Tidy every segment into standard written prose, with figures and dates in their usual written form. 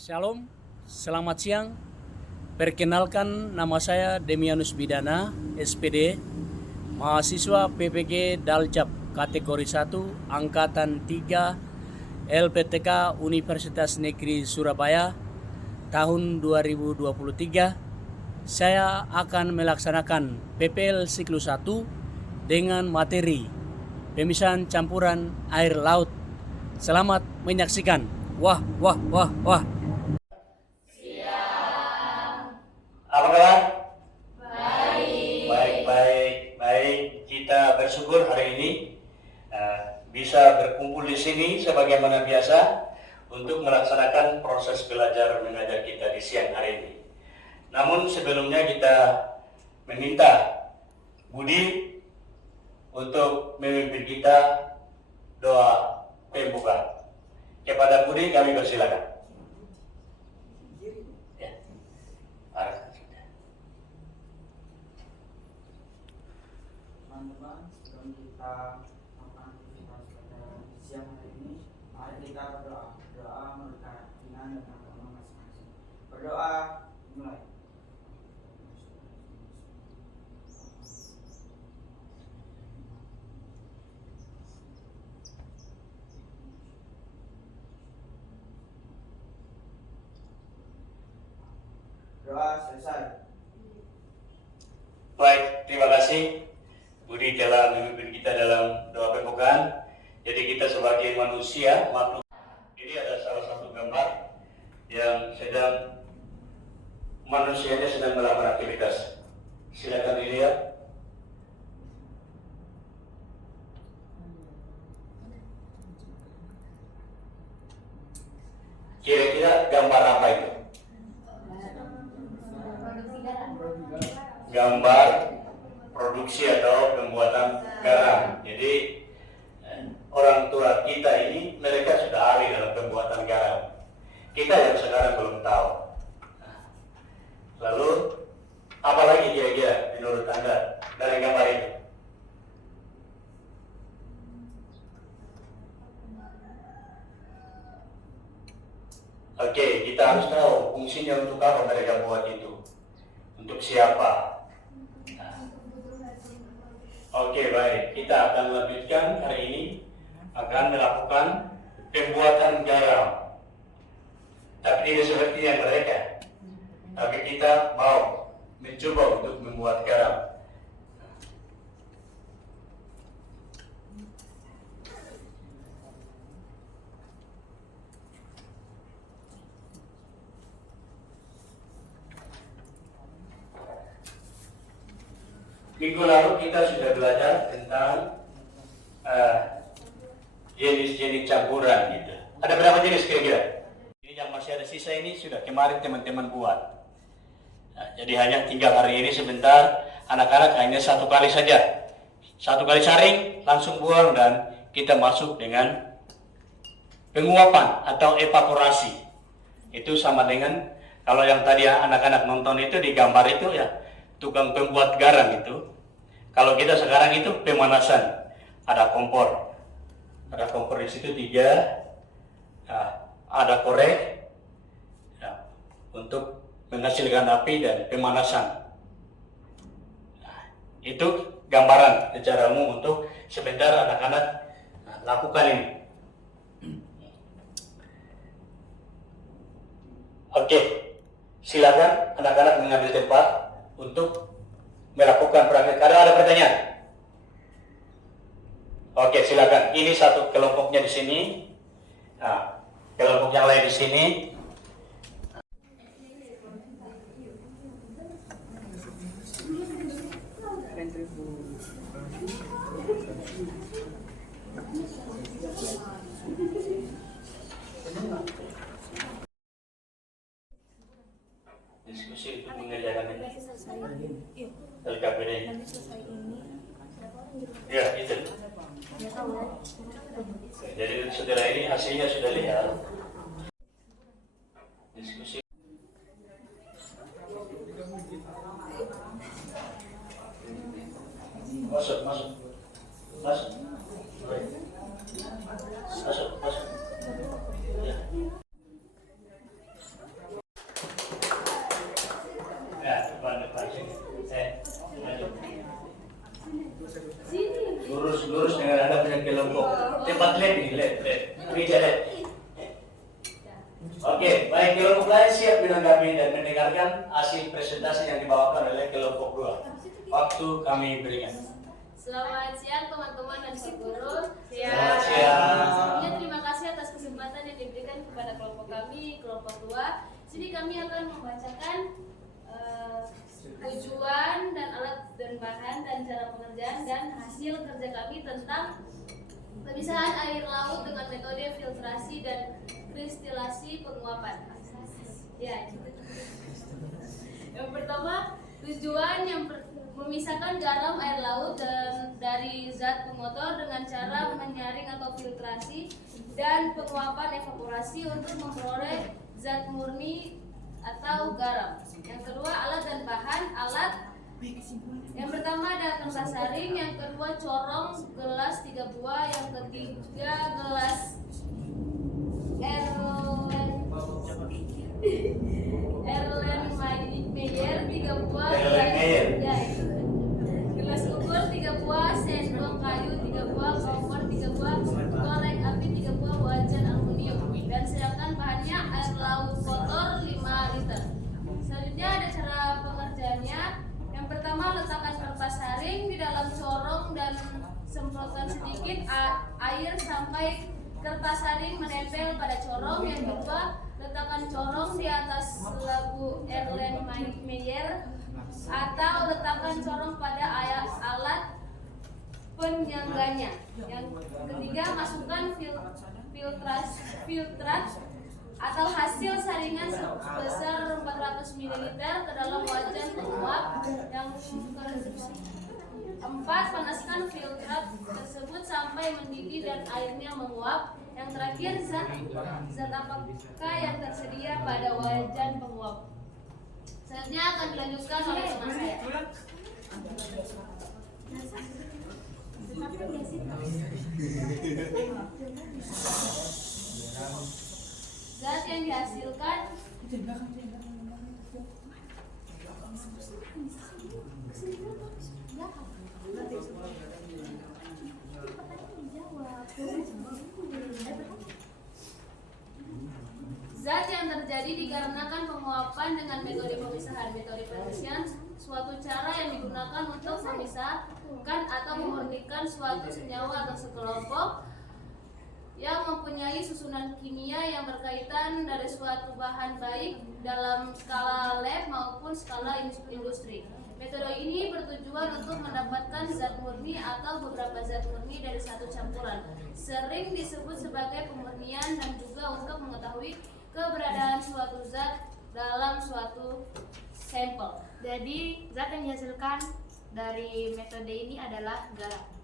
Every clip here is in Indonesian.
Shalom, selamat siang. Perkenalkan, nama saya Demianus Bidana, SPD, mahasiswa PPG Daljab kategori 1, Angkatan 3, LPTK Universitas Negeri Surabaya, tahun 2023. Saya akan melaksanakan PPL siklus 1 dengan materi pemisahan campuran air laut. Selamat menyaksikan. Wah, wah, wah, wah. Apa kabar? Baik. Kita bersyukur hari ini bisa berkumpul di sini sebagaimana biasa untuk melaksanakan proses belajar mengajar kita di siang hari ini. Namun sebelumnya kita meminta Budi untuk memimpin kita doa pembuka. Kepada Budi kami persilakan. Teman-teman, sebelum kita melakukan aktivitas pada siang hari ini, mari kita berdoa menurut keyakinan dan agama masing-masing. Berdoa mulai. Doa selesai. Baik, terima kasih Budi telah memimpin kita dalam doa pembukaan. Jadi kita sebagai manusia, makhluk, ini ada salah satu gambar yang manusianya sedang melakukan aktivitas. Silakan dilihat. Kira-kira gambar apa itu? Gambar produksi atau pembuatan garam. Jadi orang tua kita ini mereka sudah ahli dalam pembuatan garam. Kita yang sekarang belum tahu. Lalu apa lagi kira-kira menurut Anda dari gambar itu? Oke, kita harus tahu fungsinya untuk apa mereka buat itu. Untuk siapa? Oke, baik. Kita akan lanjutkan hari ini akan melakukan pembuatan garam. Tapi tidak seperti yang mereka. Tapi kita mau mencoba untuk membuat garam. Minggu lalu kita sudah belajar tentang jenis-jenis campuran gitu. Ada berapa jenis kira-kira? Ini yang masih ada sisa ini sudah kemarin teman-teman buat. Nah, jadi hanya tinggal hari ini sebentar, anak-anak hanya satu kali saja. Satu kali saring, langsung buang dan kita masuk dengan penguapan atau evaporasi. Itu sama dengan kalau yang tadi anak-anak nonton itu di gambar itu ya tukang pembuat garam itu. Kalau kita sekarang itu pemanasan, ada kompor di situ 3, ada korek untuk menghasilkan api dan pemanasan. Itu gambaran secara umum untuk sebentar anak-anak lakukan ini. Oke, silakan anak-anak mengambil tempat untuk melakukan praktek. Ada pertanyaan? Oke, silakan. Ini satu kelompoknya di sini. Nah, kelompok yang lain di sini. Diskusi untuk mengerjakan ini. LKPD. Ya, itu. Jadi setelah ini hasilnya sudah lihat. Diskusi. Masuk. Oke, baik, kelompok lain siap menanggapi dan mendengarkan hasil presentasi yang dibawakan oleh kelompok 2. Waktu kami berikan. Selamat siang teman-teman dan Pak Guru. Selamat siang. Sebelumnya terima kasih atas kesempatan yang diberikan kepada kelompok kami, kelompok 2. Sini kami akan membacakan tujuan dan alat dan bahan dan cara pengerjaan dan hasil kerja kami tentang pemisahan air laut dengan metode filtrasi dan kristalasi penguapan. Ya, yang pertama, tujuan memisahkan garam air laut dan dari zat pengotor dengan cara menyaring atau filtrasi dan penguapan evaporasi untuk memperoleh zat murni atau garam. Yang kedua, alat dan bahan. Alat yang pertama ada kertas saring, yang kedua corong gelas 3 buah, yang ketiga gelas Erlen Meyer 3 buah, gelas ukur 3 buah, sendok kayu 3 buah, kompor 3 buah, korek api 3 buah, wajan aluminium. Dan sedangkan bahannya air laut kotor 5 liter. Selanjutnya ada cara pengerjaannya. Yang pertama, letakkan kertas saring di dalam corong dan semprotkan sedikit air sampai kertas saring menempel pada corong. Yang kedua, letakkan corong di atas labu Erlen Meyer atau letakkan corong pada alat penyangganya. Yang ketiga, masukkan filtrat atau hasil saringan sebesar 400 ml ke dalam wajan penguap. Yang keempat, panaskan filtrat tersebut sampai mendidih dan airnya menguap. Yang terakhir, zat apakah yang tersedia pada wajan penguap. Selanjutnya akan dilanjutkan oleh teman saya. Zat yang dihasilkan zat yang terjadi dikarenakan penguapan dengan metode pemisahan. Metode pemisahan suatu cara yang digunakan untuk memisahkan atau memurnikan suatu senyawa atau sekelompok yang mempunyai susunan kimia yang berkaitan dari suatu bahan baik dalam skala lab maupun skala industri. Metode ini bertujuan untuk mendapatkan zat murni atau beberapa zat murni dari satu campuran. Sering disebut sebagai pemurnian dan juga untuk mengetahui keberadaan suatu zat dalam suatu sampel. Jadi zat yang dihasilkan dari metode ini adalah garam.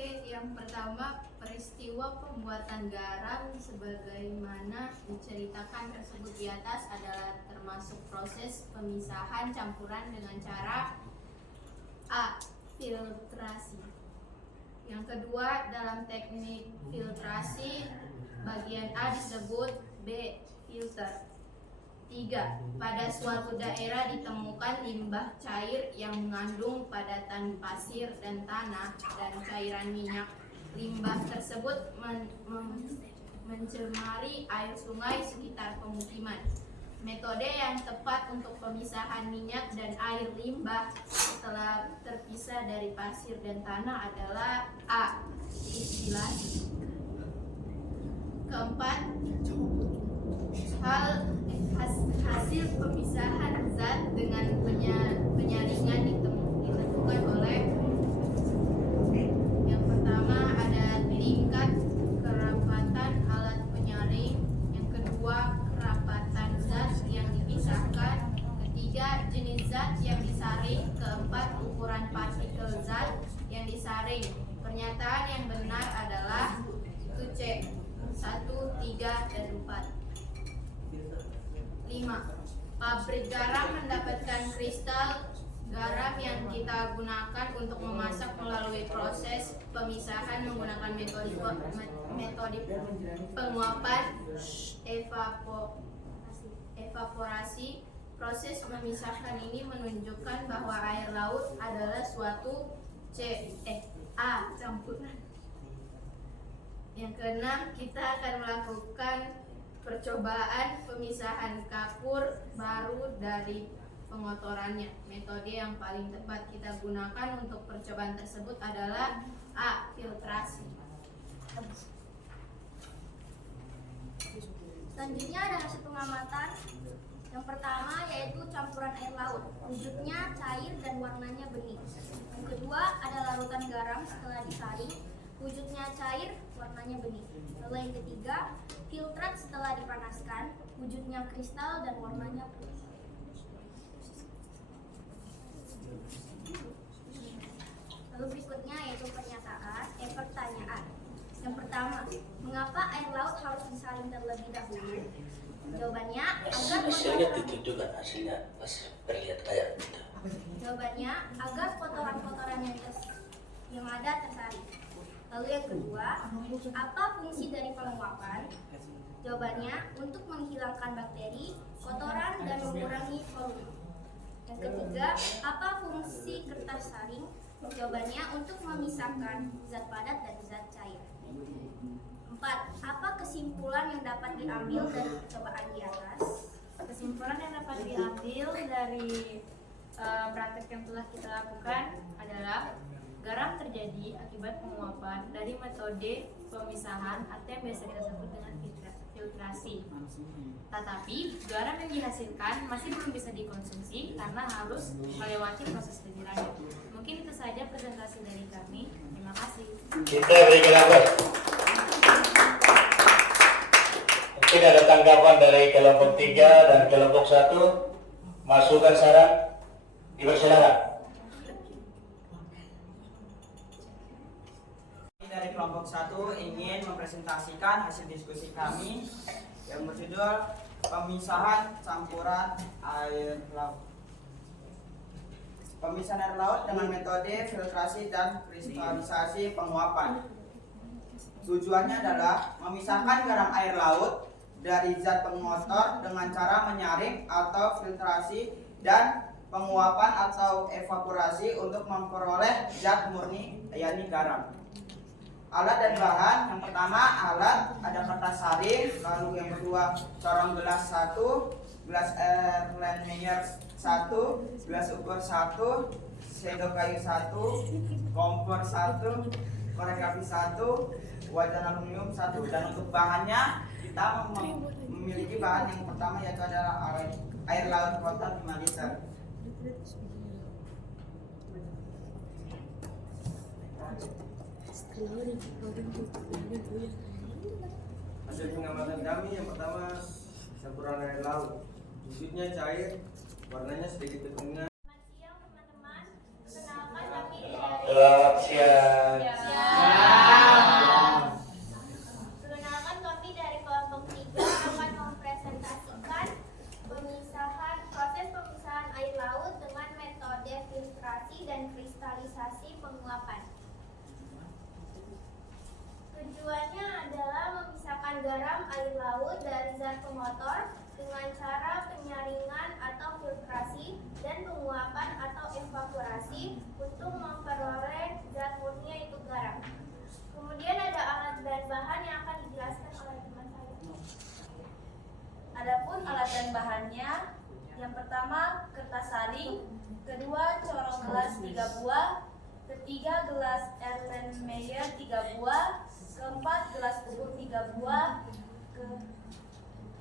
Yang pertama, peristiwa pembuatan garam sebagaimana diceritakan tersebut di atas adalah termasuk proses pemisahan campuran dengan cara A. Filtrasi. Yang kedua, dalam teknik filtrasi bagian A disebut B. Filter. 3. Pada suatu daerah ditemukan limbah cair yang mengandung padatan pasir dan tanah dan cairan minyak. Limbah tersebut mencemari air sungai sekitar pemukiman. Metode yang tepat untuk pemisahan minyak dan air limbah setelah terpisah dari pasir dan tanah adalah A. Distilasi. Keempat, hasil pemisahan zat dengan penyaringan ditentukan oleh yang pertama ada tingkat kerapatan alat penyaring, yang kedua kerapatan zat yang dipisahkan, ketiga jenis zat yang disaring, keempat ukuran partikel zat yang disaring. Pernyataan yang benar adalah itu C, 1, 3, dan 4. 5. Pabrik garam mendapatkan kristal garam yang kita gunakan untuk memasak melalui proses pemisahan menggunakan metode penguapan evaporasi. Proses memisahkan ini menunjukkan bahwa air laut adalah suatu A campuran Yang keenam, kita akan melakukan percobaan pemisahan kapur baru dari pengotorannya. Metode yang paling tepat kita gunakan untuk percobaan tersebut adalah A. Filtrasi. Selanjutnya ada hasil pengamatan. Yang pertama yaitu campuran air laut, wujudnya cair dan warnanya bening. Yang kedua ada larutan garam setelah disaring, wujudnya cair, warnanya bening. Lalu yang ketiga, filtrat setelah dipanaskan, wujudnya kristal dan warnanya putih. Lalu berikutnya yaitu pertanyaan. Yang pertama, mengapa air laut harus disaring terlebih dahulu? Jawabannya agar Hasilnya ditunjukkan, hasilnya pas terlihat kayak gitu. Jawabannya agar kotoran-kotoran yang ada tersaring. Lalu yang kedua, apa fungsi dari penguapan? Jawabannya untuk menghilangkan bakteri, kotoran dan mengurangi volume. Yang ketiga, apa fungsi kertas saring? Jawabannya untuk memisahkan zat padat dan zat cair. 4. Apa kesimpulan yang dapat diambil dari percobaan di atas? Kesimpulan yang dapat diambil dari praktek yang telah kita lakukan adalah garam terjadi akibat penguapan dari metode pemisahan atau yang biasa kita sebut dengan filtrasi. Tetapi garam yang dihasilkan masih belum bisa dikonsumsi karena harus melewati proses lebih lanjut. Mungkin itu saja presentasi dari kami. Terima kasih. Kita berikan aplaus. Mungkin ada tanggapan dari kelompok 3 dan kelompok 1. Masukan saran, dipersilakan. Dari kelompok 1 ingin mempresentasikan hasil diskusi kami yang berjudul pemisahan campuran air laut. Pemisahan air laut dengan metode filtrasi dan kristalisasi penguapan. Tujuannya adalah memisahkan garam air laut dari zat pengotor dengan cara menyaring atau filtrasi dan penguapan atau evaporasi untuk memperoleh zat murni yakni garam. Alat dan bahan, yang pertama alat ada kertas saring, lalu yang kedua corong gelas 1, gelas Erlenmeyer 1, gelas ukur 1, sendok kayu 1, kompor 1, korek api 1, wajan aluminium 1. Dan untuk bahannya kita memiliki bahan yang pertama yaitu adalah air laut kotor 5 liter. Hasil pengamatan kami yang pertama campuran air laut, wujudnya cair, warnanya sedikit berminyak. Selamat siang teman-teman. Perkenalkan kami dari Selamat siang. Perkenalkan kami dari kelompok 3 akan mempresentasikan proses pemisahan air laut dengan metode filtrasi dan kristalisasi penguapan. Tujuannya adalah memisahkan garam air laut dari zat pengotor dengan cara penyaringan atau filtrasi dan penguapan atau evaporasi untuk memperoleh zat murni yaitu garam. Kemudian ada alat dan bahan yang akan dijelaskan oleh teman saya. Adapun alat dan bahannya, yang pertama kertas saring, kedua corong gelas 3 buah, ketiga gelas Erlenmeyer 3 buah, keempat gelas ukur 3 buah,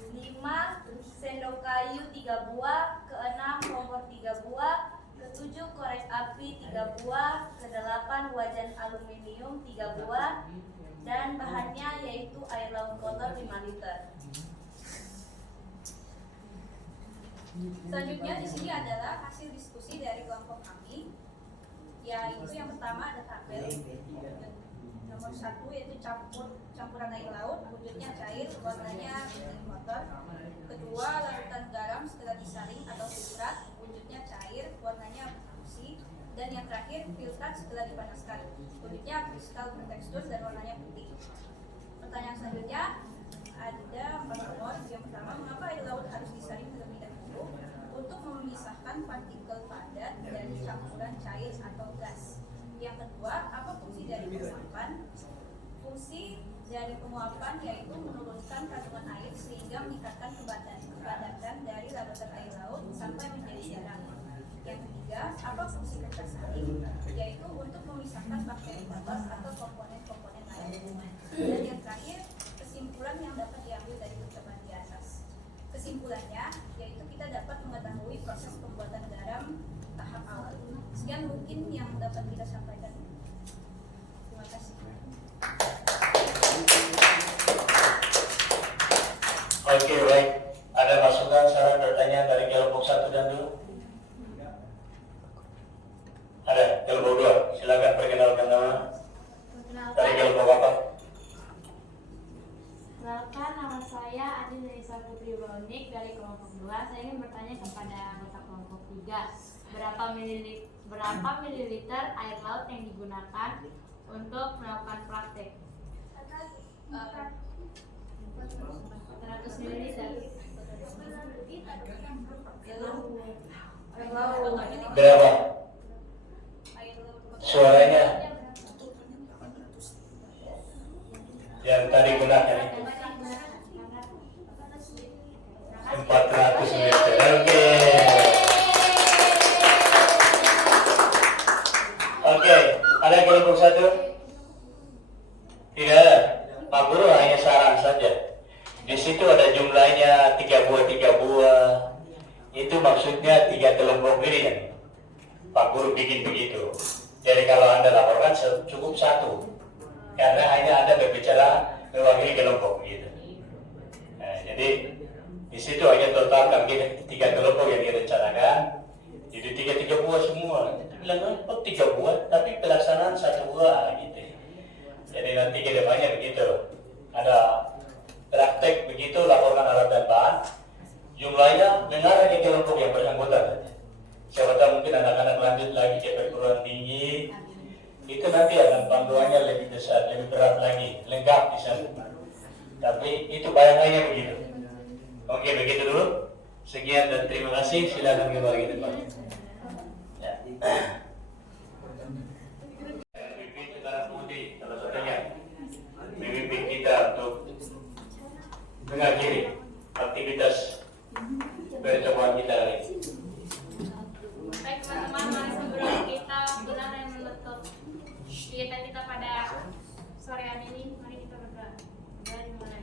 kelima sendok kayu 3 buah, keenam kompor 3 buah, ketujuh korek api 3 buah, kedelapan wajan aluminium 3 buah, dan bahannya yaitu air laut kotor 5 liter. Selanjutnya di sini adalah hasil diskusi dari kelompok kami, yaitu yang pertama ada tabel. Nomor 1 yaitu campuran air laut, wujudnya cair, warnanya bening kotor. Kedua, larutan garam setelah disaring atau filtrat, wujudnya cair, warnanya putih. Dan yang terakhir, filtrat setelah dipanaskan, wujudnya kristal bertekstur dan warnanya putih. Pertanyaan selanjutnya ada 4 nomor. Yang pertama, mengapa air laut harus disaring terlebih dahulu untuk memisahkan partikel padat dari campuran cair atau gas? Yang kedua, apa fungsi dari penguapan? Fungsi dari penguapan yaitu menurunkan kandungan air sehingga meningkatkan kepadatan dari larutan air laut sampai menjadi garam. Yang ketiga, apa fungsi kertas saring? Yaitu untuk memisahkan bakteri bebas atau komponen-komponen air. Dan yang terakhir, kesimpulan yang dapat diambil dari percobaan di atas. Kesimpulannya, yaitu kita dapat mengetahui proses pembuatan garam tahap awal. Sekian mungkin yang dapat kita sampaikan. Terima kasih. Oke, baik. Ada masukan, saran, pertanyaan dari kelompok 1 dan 2? Ada, kelompok 2. Silakan perkenalkan nama. Dari kelompok apa? Perkenalkan, nama saya Adi Nisa Putri Bronik dari kelompok 2. Saya ingin bertanya kepada anggota kelompok 3. Berapa mililiter air laut yang digunakan untuk melakukan praktek? 100 mililiter. Berapa? Suaranya yang tadi gunakan itu 400 meter. Oke, ada kelompok 1? Tidak ada. Pak Guru hanya saran saja. Di situ ada jumlahnya 3 buah. Itu maksudnya 3 kelompok ini kan. Pak Guru bikin begitu. Jadi kalau Anda laporkan cukup 1. Karena hanya Anda berbicara mewakili kelompok begitu. Nah, jadi di situ hanya total kita 3 kelompok yang direncanakan. Jadi 3 buah semua. Itu bilang oh 3 buah, tapi pelaksanaan 1 buah gitu. Jadi nanti ke depannya begitu. Ada praktek begitu, laporkan alat dan bahan. Jumlahnya dengar ke kelompok yang bersangkutan. Siapa tahu mungkin anak-anak lanjut lagi ke perguruan tinggi. Itu nanti akan panduannya lebih besar, lebih berat lagi, lengkap di sana. Tapi itu bayangannya begitu. Oke, begitu dulu. Sekian dan terima kasih. Silakan kembali ke depan. Ya. Pemimpin sekarang putih, salah satunya. Pemimpin kita untuk mengakhiri aktivitas percobaan kita hari ini. Baik teman-teman, mari sebelum kita benar dan menutup kegiatan kita pada sore hari ini, mari kita berdoa. Berdoa dimulai.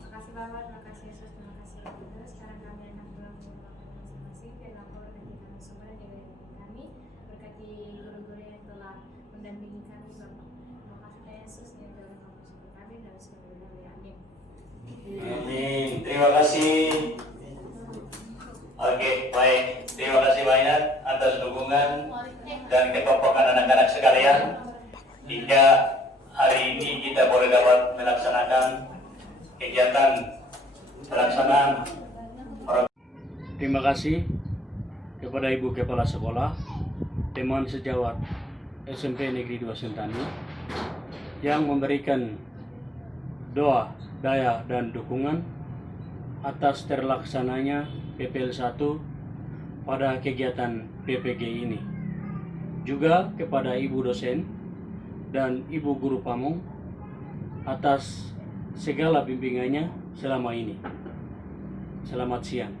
Terima kasih Bapak, terima kasih Yesus, terima kasih Tuhan. Sekarang kami akan pulang ke rumah masing-masing dan lapor dan kita semua dan jaga kami. Berkati guru-guru yang telah mendampingi kami Bapak. Terima kasih Yesus yang dalam nama kami dan semoga amin. Amin. Terima kasih. Oke, baik. Terima kasih banyak atas dukungan dan kekompakan anak-anak sekalian. Hingga hari ini kita boleh dapat melaksanakan kegiatan pelaksanaan. Terima kasih kepada Ibu Kepala Sekolah, teman sejawat SMP Negeri 2 Sentani yang memberikan doa, daya, dan dukungan atas terlaksananya PPL 1 pada kegiatan PPG ini. Juga kepada Ibu dosen dan Ibu guru Pamong atas segala bimbingannya selama ini. Selamat siang.